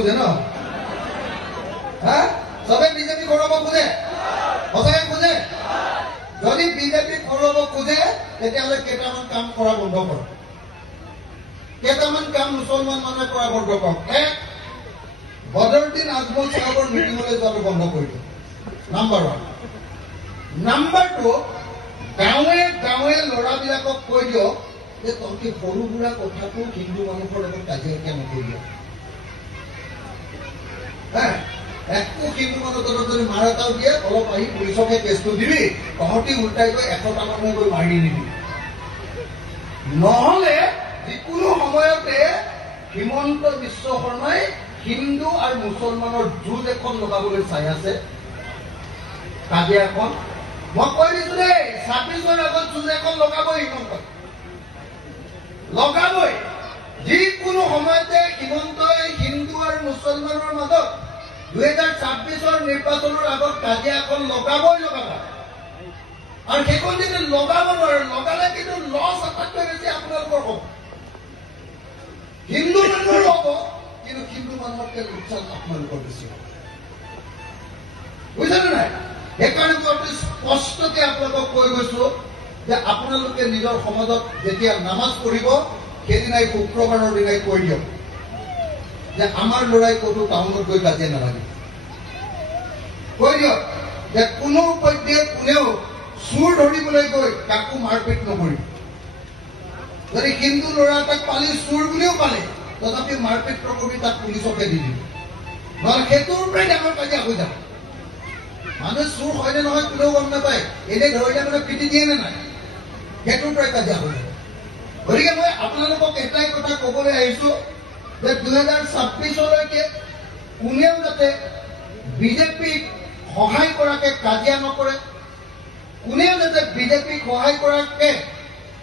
খোজে ন হা সবে বিজেপি খোৱাব খোজে সঁচাকে খোজে যদি বিজেপি খোৱাব খোজে তেতিয়াহ'লে কেইটামান কাম কৰা বন্ধ কৰক কেইটামান কাম মুছলমান মানুহে কৰা বন্ধ কৰক এক বদৰুদ্দিন আজমল সাহেবৰ মিটিঙলৈ যোৱাটো বন্ধ কৰি দিয়ক নাম্বাৰ 1 নাম্বাৰ 2 গাঁৱে গাঁৱে ল'ৰাবিলাকক কৈ দিয়ক যে তহঁতি সৰু সুৰা কথাটো হিন্দু মানুহৰ লগত কাজিয়াকে নকৰিবি একো হিন্দু মানুহ তহঁতক যদি মাৰ এটাও দিয়ে অলপ আহি পুলিচকে কেছটো দিবি তহঁতি উল্টাই গৈ 100টা মানুহে গৈ মাৰি নিদিবি নহ'লে যিকোনো সময়তে হিমন্ত বিশ্ব শৰ্মাই হিন্দু আৰু মুছলমানৰ যুঁজ এখন লগাবলৈ চাই আছে কাজিয়া এখন মই কৈ দিছো দেই 26ৰ আগত যুঁজ এখন লগাবই হিমন্তই লগাবই যিকোনো সময়তে হিমন্তই হিন্দু আৰু মুছলমানৰ মাজত 2026ৰ নিৰ্বাচনৰ আগত কাজিয়া এখন লগাবই লগাব আৰু সেইখন যদি লগাব নোৱাৰে লগালে কিন্তু লছ আটাইতকৈ বেছি আপোনালোকৰ হ'ব হিন্দু মানুহৰ হ'ব কিন্তু হিন্দু মানুহতকৈ লোকচান আপোনালোকৰ বেছি হ'ব বুজিছেনে নাই সেইকাৰণে মই অতি স্পষ্টকৈ আপোনালোকক কৈ গৈছো যে আপোনালোকে নিজৰ সমাজত যেতিয়া নামাজ পঢ়িব সেইদিনাই শুক্ৰবাৰৰ দিনাই কৈ দিয়ক যে আমাৰ ল'ৰাই ক'তো টাউনত গৈ কাজিয়া নালাগে কৈ দিয়ক যে কোনো পধ্যে কোনেও চুৰ ধৰিবলৈ গৈ কাকো মাৰপিট নকৰিব যদি হিন্দু ল'ৰা এটাক পালি চুৰ বুলিও পালে তথাপি মাৰপিট নকৰি তাক পুলিচকে দি দিব নহ'লে সেইটোৰ পৰাই ডাঙৰ কাজিয়া হৈ যাব মানুহে চুৰ হয়নে নহয় কোনেও গম নাপায় এনেই ধৰিলে মানে পিটি দিয়ে নে নাই সেইটোৰ পৰাই কাজিয়া হৈ যাব গতিকে মই আপোনালোকক এটাই কথা ক'বলৈ আহিছো যে 2026লৈকে কোনেও যাতে বিজেপিক সহায় কৰাকে কাজিয়া নকৰে কোনেও যাতে বিজেপিক সহায় কৰাকে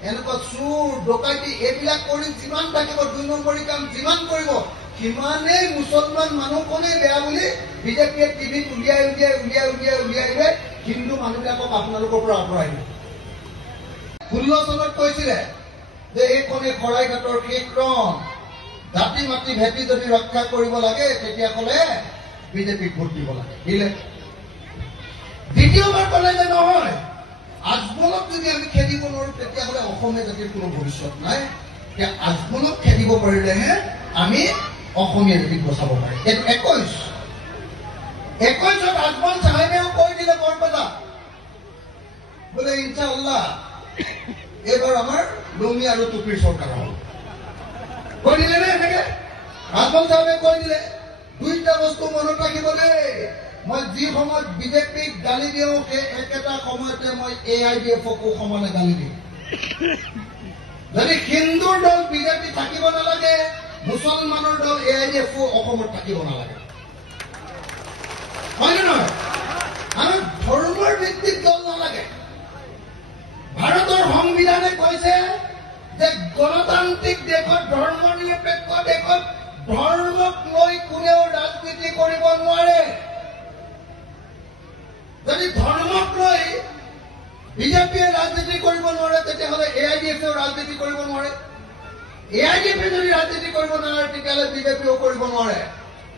এনেকুৱা চুৰ ডকাইতি এইবিলাক কৰি যিমান থাকিব 2 নম্বৰী কাম যিমান কৰিব সিমানেই মুছলমান মানুহখনেই বেয়া বুলি বিজেপিয়ে টিভিত উলিয়াই হিন্দু মানুহবিলাকক আপোনালোকৰ পৰা আঁতৰাই দিব 16 চনত কৈছিলে যে এইখনে শৰাইঘাটৰ শেষৰণ জাতি মাতি ভেটি যদি ৰক্ষা কৰিব লাগে তেতিয়াহ'লে বিজেপিক ভোট দিব লাগে দিলে দ্বিতীয়বাৰ ক'লে যে নহয় আজমলক যদি আমি খেদিব নোৱাৰো তেতিয়াহ'লে অসমীয়া জাতিৰ কোনো ভৱিষ্যত নাই এতিয়া আজমলক খেদিব পাৰিলেহে আমি অসমীয়া জাতিক বচাব পাৰিম এইটো 21ত আজমল চাহেবেও কৈ দিলে বৰপেটা বোলে ইনশাআল্লাহ এইবাৰ আমাৰ লুঙি আৰু টুপিৰ চৰকাৰ হ'ব কৈ দিলে নে এনেকে আজমল চাহেবে কৈ দিলে দুইটা বস্তু মনত ৰাখিব দেই মই যি সময়ত বিজেপিক গালি দিওঁ সেই একেটা সময়তে মই AIDFকো সমানে গালি দিওঁ যদি হিন্দুৰ দল বিজেপি থাকিব নালাগে মুছলমানৰ দল AIDFও অসমত থাকিব নালাগে হয়নে নহয় আমাৰ ধৰ্মৰ ভিত্তিত দল নালাগে ভাৰতৰ সংবিধানে কৈছে যে গণতান্ত্ৰিক দেশত ধৰ্ম নিৰপেক্ষ দেশত ধৰ্মক লৈ কোনেও ৰাজনীতি কৰিব নোৱাৰে যদি ধৰ্মক লৈ বিজেপিয়ে ৰাজনীতি কৰিব নোৱাৰে তেতিয়াহ'লে AIDFও ৰাজনীতি কৰিব নোৱাৰে AIDFে যদি ৰাজনীতি কৰিব নোৱাৰে তেতিয়াহ'লে বিজেপিও কৰিব নোৱাৰে